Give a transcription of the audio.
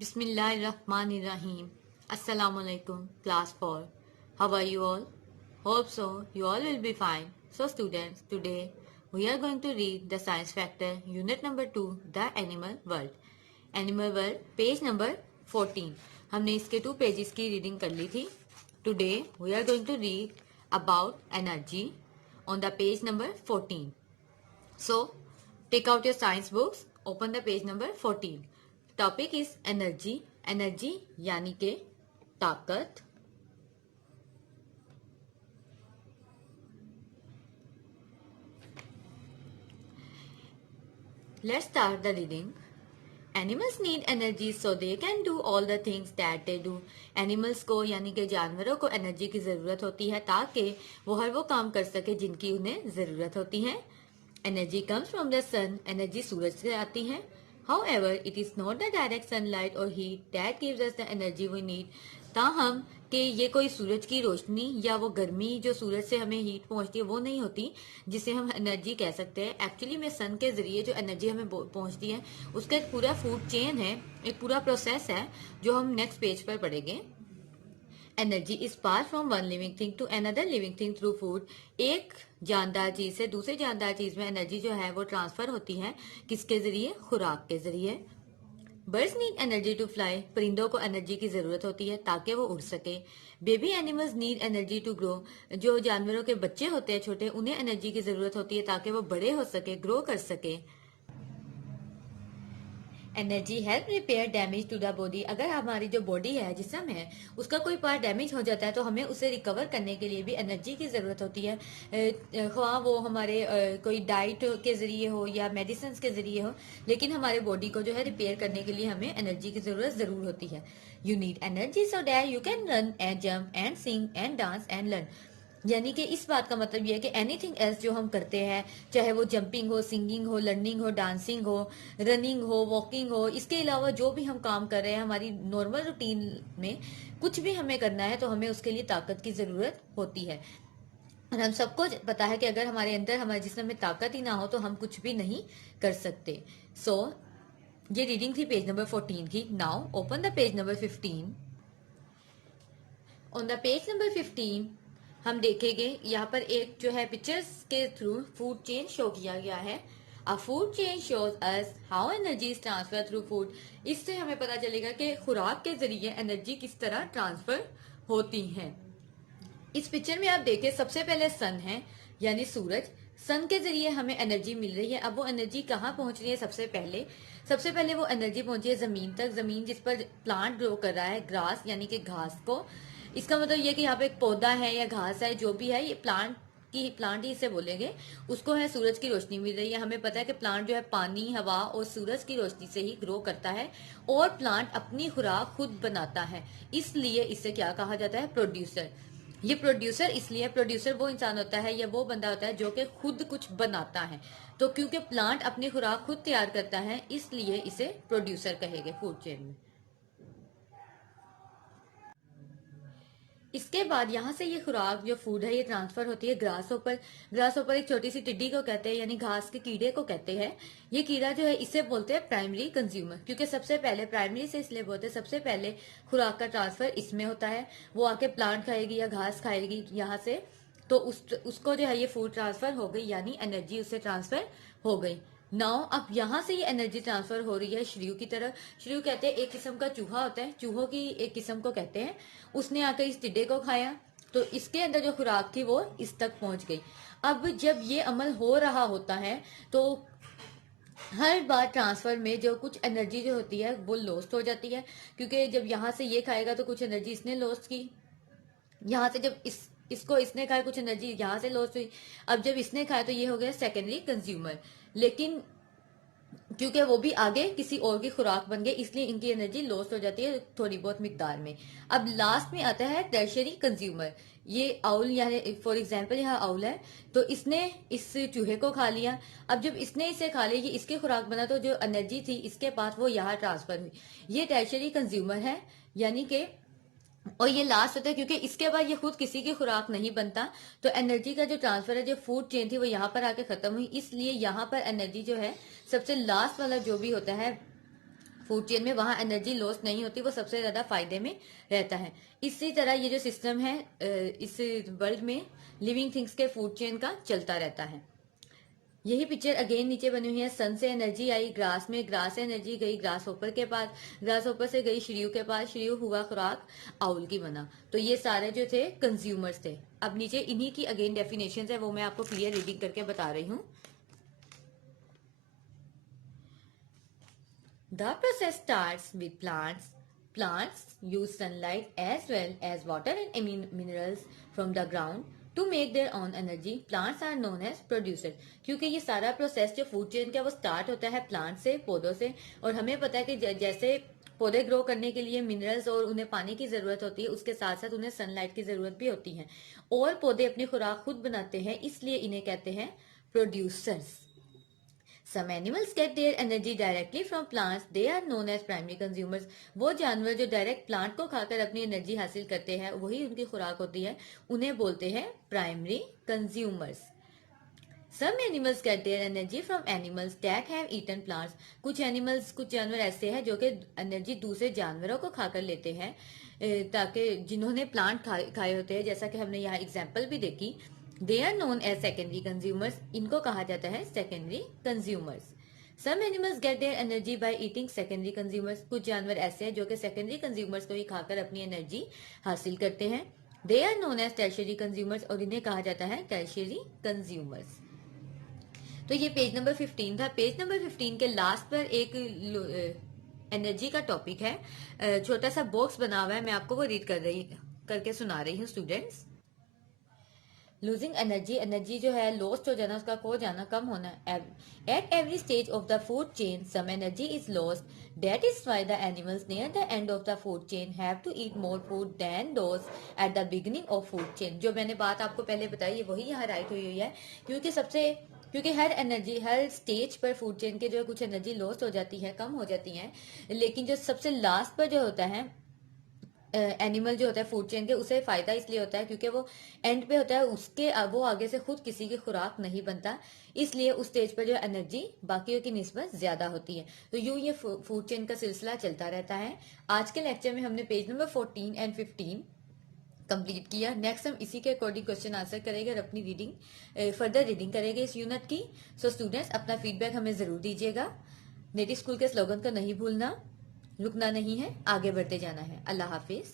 Bismillahirrahmanirrahim. Assalamualaikum, class 4. How are you all? Hope so. You all will be fine. So students, today we are going to read the science factor unit number 2, the animal world. Animal world, page number 14. हमने इसके 2 pages की reading कर ली थी. Today we are going to read about energy on the page number 14. So take out your science books, open the page number 14. Topic is energy. Energy यानी के ताकत. Let's start the reading. Animals need energy so they can do all the things that they do. Animals को यानी के जानवरों को energy की जरूरत होती है ताकि वो हर वो काम कर सके जिनकी उन्हें जरूरत होती है. Energy comes from the sun. Energy सूरज से आती है. However, it is not the direct sunlight or heat that gives us the energy we need. ताहम कि ये कोई सूरज की रोशनी या वो गर्मी जो सूरज से हमें हीट पहुंचती है वो नहीं होती जिसे हम एनर्जी कह सकते हैं. एक्चुअली में सन के जरिए जो एनर्जी हमें पहुंचती है उसका एक पूरा फूड चेन है, एक पूरा प्रोसेस है जो हम नेक्स्ट पेज पर पढ़ेंगे. Energy is pass from one living thing to another living thing through food. एक जानदार चीज से दूसरी जानदार चीज में एनर्जी जो है वो ट्रांसफर होती है. किसके जरिए? खुराक के जरिए. Birds need energy to fly. परिंदों को एनर्जी की जरूरत होती है ताकि वो उड़ सके. Baby animals need energy to grow. जो जानवरों के बच्चे होते हैं छोटे, उन्हें एनर्जी की जरूरत होती है ताकि वो बड़े हो सके, ग्रो कर सके. Energy help repair damage to the body. अगर हमारी जो बॉडी है, जिस्म है, उसका कोई पार्ट डैमेज हो जाता है तो हमें उसे रिकवर करने के लिए भी एनर्जी की ज़रूरत होती है. ख्वाह वो हमारे कोई डाइट के ज़रिए हो या मेडिसिन के ज़रिए हो, लेकिन हमारे बॉडी को जो है रिपेयर करने के लिए हमें एनर्जी की ज़रूरत ज़रूर होती है. You need energy so that you can run and jump and sing and dance and learn. यानी कि इस बात का मतलब ये है कि एनीथिंग एल्स जो हम करते हैं, चाहे वो जंपिंग हो, सिंगिंग हो, लर्निंग हो, डांसिंग हो, रनिंग हो, वॉकिंग हो, इसके अलावा जो भी हम काम कर रहे हैं हमारी नॉर्मल रूटीन में कुछ भी हमें करना है तो हमें उसके लिए ताकत की जरूरत होती है. और हम सबको पता है कि अगर हमारे अंदर, हमारे जिस्म में ताकत ही ना हो तो हम कुछ भी नहीं कर सकते. सो ये रीडिंग थी पेज नंबर 14 की. Now open the page number 15. On the page number 15 हम देखेंगे यहाँ पर एक जो है पिक्चर्स के थ्रू फूड चेन शो किया गया है. अ food chain shows us how energy is transfer through food. इससे हमें पता चलेगा कि खुराक के जरिए एनर्जी किस तरह ट्रांसफर होती है. इस पिक्चर में आप देखें, सबसे पहले सन है यानी सूरज. सन के जरिए हमें एनर्जी मिल रही है. अब वो एनर्जी कहाँ पहुंच रही है? सबसे पहले वो एनर्जी पहुंची है जमीन तक. जमीन जिस पर प्लांट ग्रो कर रहा है, ग्रास यानी कि घास को. इसका मतलब ये कि यहाँ पे एक पौधा है या घास है, जो भी है, ये प्लांट ही इसे बोलेंगे. उसको है सूरज की रोशनी मिल रही है. हमें पता है कि प्लांट जो है पानी, हवा और सूरज की रोशनी से ही ग्रो करता है और प्लांट अपनी खुराक खुद बनाता है. इसलिए इसे क्या कहा जाता है? प्रोड्यूसर. ये प्रोड्यूसर इसलिए, प्रोड्यूसर वो इंसान होता है या वो बंदा होता है जो कि खुद कुछ बनाता है. तो क्योंकि प्लांट अपनी खुराक खुद तैयार करता है इसलिए इसे प्रोड्यूसर कहेंगे फूड चेन में. इसके बाद यहाँ से ये खुराक जो फूड है ये ट्रांसफर होती है ग्रास ऊपर. ग्रास ऊपर एक छोटी सी टिड्डी को कहते हैं यानी घास के कीड़े को कहते हैं. ये कीड़ा जो है इसे बोलते हैं प्राइमरी कंज्यूमर, क्योंकि सबसे पहले प्राइमरी से इसलिए बोलते हैं सबसे पहले खुराक का ट्रांसफर इसमें होता है. वो आके प्लांट खाएगी या घास खाएगी यहाँ से, तो उसको जो है ये फूड ट्रांसफर हो गई यानी एनर्जी उससे ट्रांसफर हो गई. नाउ अब यहाँ से ये एनर्जी ट्रांसफर हो रही है श्रीयू की तरफ. श्रीयू कहते हैं एक किस्म का चूहा होता है, चूहों की एक किस्म को कहते हैं. उसने आकर इस टिड्डे को खाया तो इसके अंदर जो खुराक थी वो इस तक पहुंच गई. अब जब ये अमल हो रहा होता है तो हर बार ट्रांसफर में जो कुछ एनर्जी जो होती है वो लॉस्ट हो जाती है, क्योंकि जब यहाँ से ये खाएगा तो कुछ एनर्जी इसने लॉस्ट की. यहाँ से जब इसको इसने खाया, कुछ एनर्जी यहाँ से लॉस हुई. अब जब इसने खाया तो ये हो गया सेकेंडरी कंज्यूमर. लेकिन क्योंकि वो भी आगे किसी और की खुराक बन गए इसलिए इनकी एनर्जी लॉस हो जाती है थोड़ी बहुत मिकदार में. अब लास्ट में आता है टर्शियरी कंज्यूमर. ये आउल यानी फॉर एग्जांपल यहाँ आउल है तो इसने इस चूहे को खा लिया. अब जब इसने इसे खा लिया, ये इसकी खुराक बना, तो जो एनर्जी थी इसके पास वो यहाँ ट्रांसफर हुई. ये टर्शियरी कंज्यूमर है यानी कि, और ये लास्ट होता है क्योंकि इसके बाद ये खुद किसी की खुराक नहीं बनता. तो एनर्जी का जो ट्रांसफर है, जो फूड चेन थी वो यहाँ पर आके खत्म हुई. इसलिए यहाँ पर एनर्जी जो है सबसे लास्ट वाला जो भी होता है फूड चेन में वहां एनर्जी लॉस नहीं होती, वो सबसे ज्यादा फायदे में रहता है। इसी तरह ये जो सिस्टम है इस वर्ल्ड में लिविंग थिंग्स के फूड चेन का चलता रहता है। यही पिक्चर अगेन नीचे बनी हुई है। सन से एनर्जी आई ग्रास में, ग्रास से एनर्जी गई ग्रास होपर के पास, ग्रास होपर से गई श्रीयू के पास, श्रीयू हुआ खुराक आउल की बना। तो ये सारे जो थे कंज्यूमर्स थे। अब नीचे इन्हीं की अगेन डेफिनेशन है, वो मैं आपको क्लियर रीडिंग करके बता रही हूँ। The process starts with plants. Plants use sunlight as well as water and minerals from the ground to make their own energy. Plants are known as producer. क्योंकि ये सारा प्रोसेस जो फूड चेन का वो स्टार्ट होता है plant से, पौधों से। और हमें पता है कि जैसे पौधे ग्रो करने के लिए मिनरल्स और उन्हें पानी की जरूरत होती है, उसके साथ साथ उन्हें सनलाइट की जरूरत भी होती है। और पौधे अपनी खुराक खुद बनाते हैं, इसलिए इन्हें कहते हैं producers. Some animals get their energy directly from plants. They are known as primary consumers. वो जानवर जो डायरेक्ट प्लांट को खाकर अपनी एनर्जी हासिल करते हैं, वही उनकी खुराक होती है, उन्हें बोलते हैं primary consumers. Some animals get their energy from animals that have eaten plants. कुछ एनिमल्स, कुछ जानवर ऐसे हैं जो कि एनर्जी दूसरे जानवरों को खाकर लेते हैं, ताकि जिन्होंने प्लांट खाए होते हैं, जैसा कि हमने यहाँ एग्जाम्पल भी देखी। They are known as secondary consumers, इनको कहा जाता है secondary consumers. Some animals get their energy by eating secondary consumers, कुछ जानवर ऐसे हैं जो कि सेकेंडरी कंज्यूमर्स को ही खाकर अपनी एनर्जी हासिल करते हैं। They are known as tertiary consumers, और इन्हें कहा जाता है टर्शियरी कंज्यूमर्स। तो ये पेज नंबर 15 था। पेज नंबर 15 के लास्ट पर एक एनर्जी का टॉपिक है, छोटा सा बॉक्स बना हुआ है, मैं आपको वो रीड करके सुना रही हूँ स्टूडेंट्स। लूजिंग एनर्जी, एनर्जी जो है लॉस्ट हो जाना, उसका खो जाना, कम होना। At every stage of the food chain some energy is lost, that is why the animals near the end of the food chain have to eat more food than those at the beginning of food chain. जो मैंने बात आपको पहले बताई है वही यहाँ right हुई है, क्योंकि हर स्टेज पर फूड चेन के जो है कुछ एनर्जी लॉस्ट हो जाती है, कम हो जाती है, लेकिन जो सबसे लास्ट पर जो होता है एनिमल जो होता है फूड चेन के, उसे फायदा इसलिए होता है क्योंकि वो एंड पे होता है, वो आगे से खुद किसी की खुराक नहीं बनता, इसलिए उस स्टेज पर जो एनर्जी बाकियों की निस्बत ज्यादा होती है। तो यूं ये फूड चेन का सिलसिला चलता रहता है। आज के लेक्चर में हमने पेज नंबर 14 एंड 15 कंप्लीट किया। नेक्स्ट हम इसी के अकॉर्डिंग क्वेश्चन आंसर करेंगे और अपनी रीडिंग फर्दर रीडिंग करेंगे इस यूनिट की। सो स्टूडेंट्स, अपना फीडबैक हमें जरूर दीजिएगा। नेटिव स्कूल के स्लोगन को नहीं भूलना, रुकना नहीं है, आगे बढ़ते जाना है। अल्लाह हाफिज।